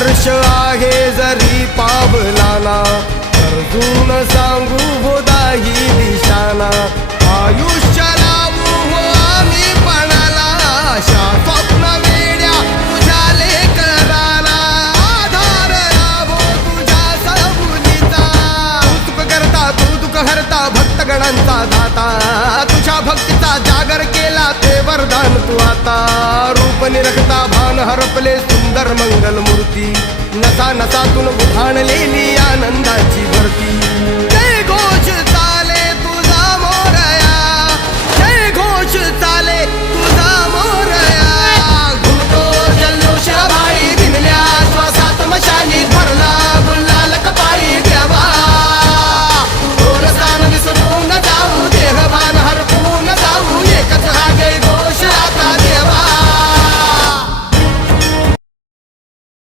हर्ष आहे जरी पावलाना, अर्जुन सांगू बोधाही दिशाना. आयुष्य लावू हो आम्ही पणाला, आशा स्वप्न वेड्या तुझ्या लेकराला. आधार लाभो तुझ्या सबुलीचा, तू करता तू दुःख हरता भक्तगणांचा दाता. तुझ्या भक्तीचा जागर केला ते वरदान तू आता. रूप निरखता भान हरपले सुंदर मंगल मूर्ती, नसा नसातून उधाणलेली आनंदाची भरती. जय घोष चाले तुझा मोरया, जय घोष चाले